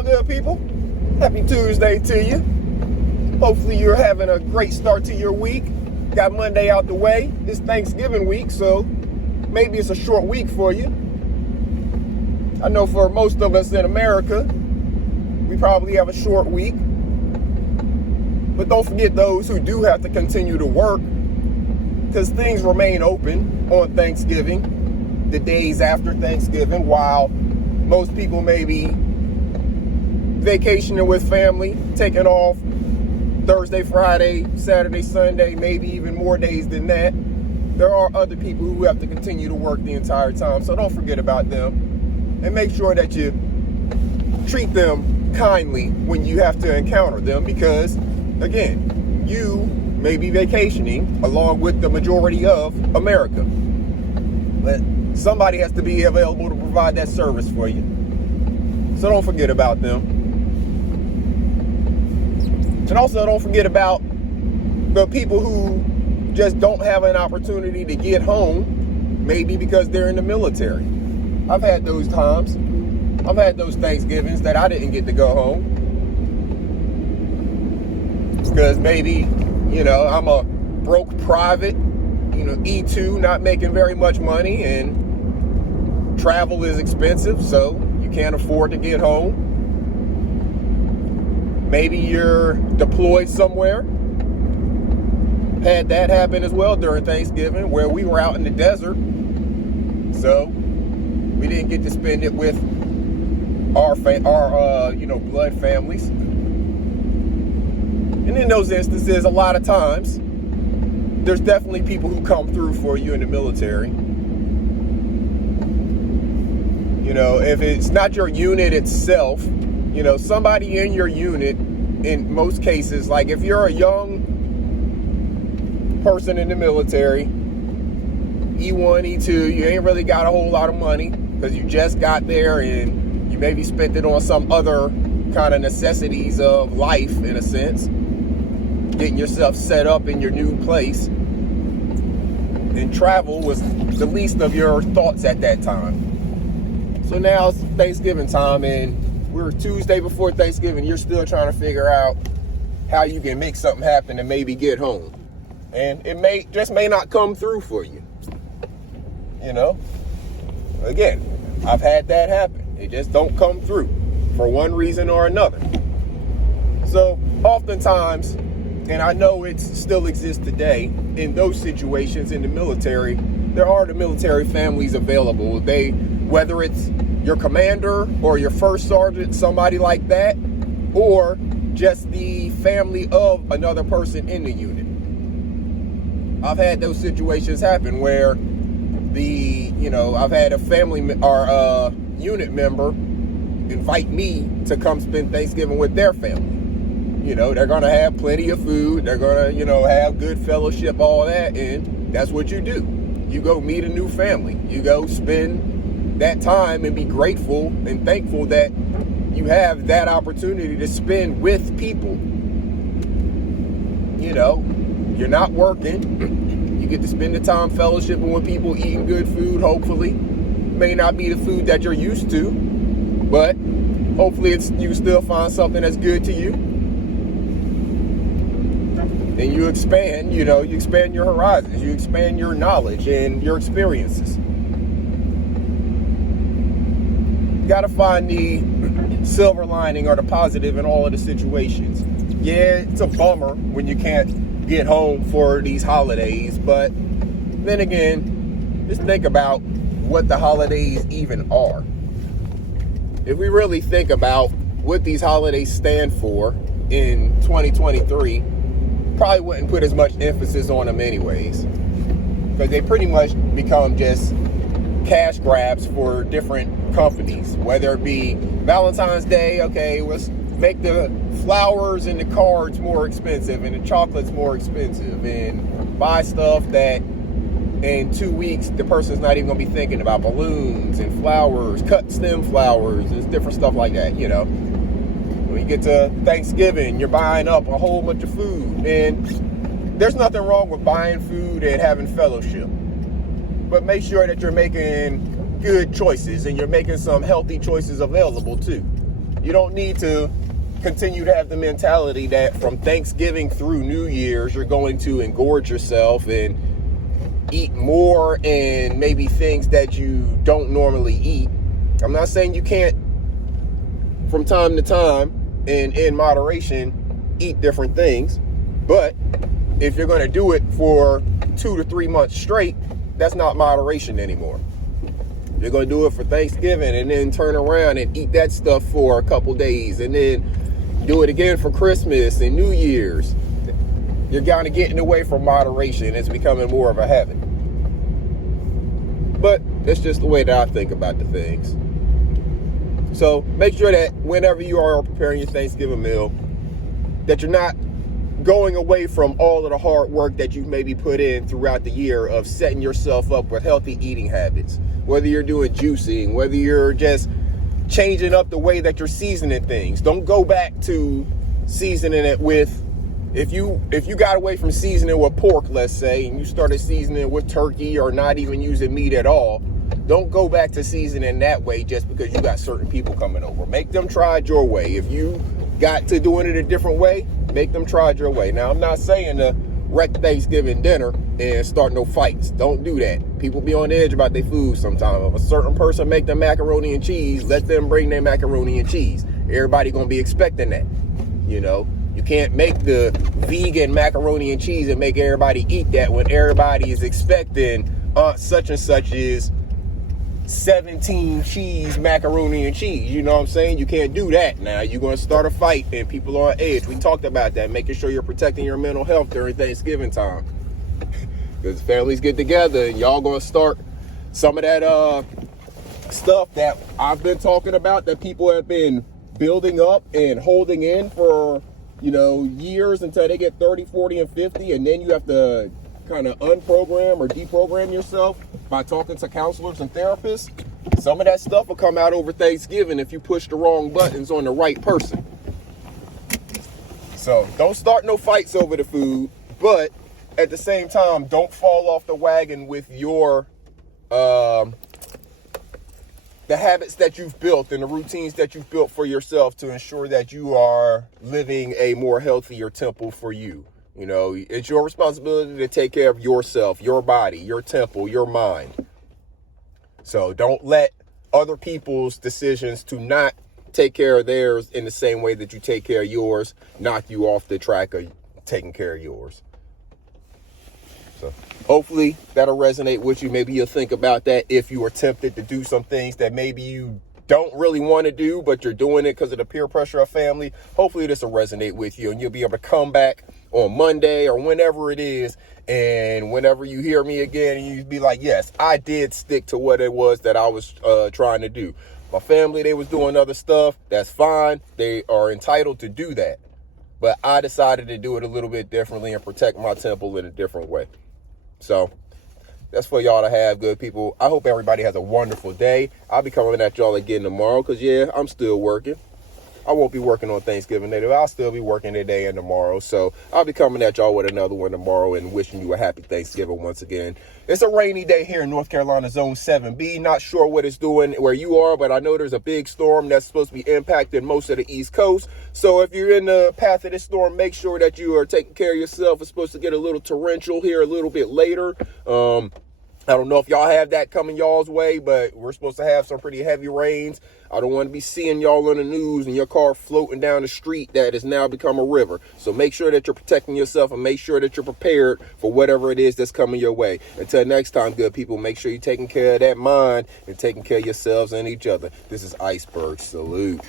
on, good people? Happy Tuesday to you. Hopefully you're having a great start to your week. Got Monday out the way. It's Thanksgiving week, so maybe it's a short week for you. I know for most of us in America, we probably have a short week. But don't forget those who do have to continue to work, because things remain open on Thanksgiving, the days after Thanksgiving, while most people may be vacationing with family, taking off Thursday, Friday, Saturday, Sunday, maybe even more days than that. There are other people who have to continue to work the entire time, so don't forget about them. And make sure that you treat them kindly when you have to encounter them, because, again, you may be vacationing along with the majority of America. But somebody has to be available to provide that service for you. So don't forget about them. And also don't forget about the people who just don't have an opportunity to get home, maybe because they're in the military. I've had those times. I've had those Thanksgivings that I didn't get to go home. Because maybe, I'm a broke private, E2, not making very much money, and travel is expensive, so you can't afford to get home. Maybe you're deployed somewhere. Had that happen as well during Thanksgiving, where we were out in the desert. So we didn't get to spend it with our blood families. And in those instances, a lot of times, there's definitely people who come through for you in the military. If it's not your unit itself, somebody in your unit, in most cases, like if you're a young person in the military, E1, E2, you ain't really got a whole lot of money because you just got there and you maybe spent it on some other kind of necessities of life, in a sense, getting yourself set up in your new place. And travel was the least of your thoughts at that time. So now it's Thanksgiving time, and we're Tuesday before Thanksgiving. You're still trying to figure out how you can make something happen and maybe get home. And it may not come through for you. Again, I've had that happen. It just don't come through for one reason or another. So oftentimes, and I know it still exists today, in those situations in the military, there are the military families available. Whether it's your commander or your first sergeant, somebody like that, or just the family of another person in the unit. I've had those situations happen where I've had a family or a unit member invite me to come spend Thanksgiving with their family. They're going to have plenty of food. They're going to, have good fellowship, all that. And that's what you do. You go meet a new family. You go spend that time and be grateful and thankful that you have that opportunity to spend with people. You're not working. You get to spend the time fellowshipping with people, eating good food, hopefully. May not be the food that you're used to, but hopefully you still find something that's good to you. And you expand, you expand your horizons, you expand your knowledge and your experiences. You gotta find the silver lining or the positive in all of the situations. Yeah, it's a bummer when you can't get home for these holidays, but then again, just think about what the holidays even are. If we really think about what these holidays stand for in 2023, probably wouldn't put as much emphasis on them anyways, because they pretty much become just cash grabs for different companies. Whether it be Valentine's Day, okay, let's make the flowers and the cards more expensive and the chocolates more expensive, and buy stuff that in 2 weeks the person's not even gonna be thinking about. Balloons and flowers, cut stem flowers, there's different stuff like that. When you get to Thanksgiving, you're buying up a whole bunch of food, and there's nothing wrong with buying food and having fellowship, but make sure that you're making good choices and you're making some healthy choices available too. You don't need to continue to have the mentality that from Thanksgiving through New Year's, you're going to engorge yourself and eat more and maybe things that you don't normally eat. I'm not saying you can't, from time to time and in moderation, eat different things. But if you're going to do it for 2 to 3 months straight, that's not moderation anymore. You're going to do it for Thanksgiving and then turn around and eat that stuff for a couple days and then do it again for Christmas and New Year's. You're kind of getting away from moderation. It's becoming more of a habit. But that's just the way that I think about the things. So make sure that whenever you are preparing your Thanksgiving meal, that you're not going away from all of the hard work that you've maybe put in throughout the year of setting yourself up with healthy eating habits. Whether you're doing juicing, whether you're just changing up the way that you're seasoning things. Don't go back to seasoning it with, if you got away from seasoning with pork, let's say, and you started seasoning with turkey or not even using meat at all, don't go back to seasoning that way just because you got certain people coming over. Make them try it your way. If you got to doing it a different way, make them try it your way. Now, I'm not saying to wreck Thanksgiving dinner and start no fights. Don't do that. People be on edge about their food sometimes. If a certain person make them macaroni and cheese, let them bring their macaroni and cheese. Everybody gonna be expecting that. You know, you can't make the vegan macaroni and cheese and make everybody eat that when everybody is expecting such and such is 17 cheese macaroni and cheese. You know what I'm saying? You can't do that. Now you're going to start a fight and people are on edge. We talked about that, making sure you're protecting your mental health during Thanksgiving time, because families get together and y'all going to start some of that stuff that I've been talking about, that people have been building up and holding in for, you know, years until they get 30, 40, and 50, and then you have to kind of unprogram or deprogram yourself by talking to counselors and therapists. Some of that stuff will come out over Thanksgiving if you push the wrong buttons on the right person. So don't start no fights over the food, but at the same time, don't fall off the wagon with your the habits that you've built and the routines that you've built for yourself to ensure that you are living a more healthier temple for you. You know, it's your responsibility to take care of yourself, your body, your temple, your mind. So don't let other people's decisions to not take care of theirs in the same way that you take care of yours knock you off the track of taking care of yours. So hopefully that'll resonate with you. Maybe you'll think about that if you are tempted to do some things that maybe you don't really want to do, but you're doing it because of the peer pressure of family. Hopefully this will resonate with you and you'll be able to come back on Monday or whenever it is, and whenever you hear me again, and you be like, yes, I did stick to what it was that I was trying to do. My family, they was doing other stuff. That's fine. They are entitled to do that. But I decided to do it a little bit differently and protect my temple in a different way. So that's for y'all to have, good people. I hope everybody has a wonderful day. I'll be coming at y'all again tomorrow because, yeah, I'm still working. I won't be working on Thanksgiving Day. I'll still be working today and tomorrow. So I'll be coming at y'all with another one tomorrow and wishing you a happy Thanksgiving once again. It's a rainy day here in North Carolina, Zone 7B. Not sure what it's doing where you are, but I know there's a big storm that's supposed to be impacting most of the East Coast. So if you're in the path of this storm, make sure that you are taking care of yourself. It's supposed to get a little torrential here a little bit later. I don't know if y'all have that coming y'all's way, but we're supposed to have some pretty heavy rains. I don't want to be seeing y'all on the news and your car floating down the street that has now become a river. So make sure that you're protecting yourself and make sure that you're prepared for whatever it is that's coming your way. Until next time, good people, make sure you're taking care of that mind and taking care of yourselves and each other. This is Iceberg. Salute.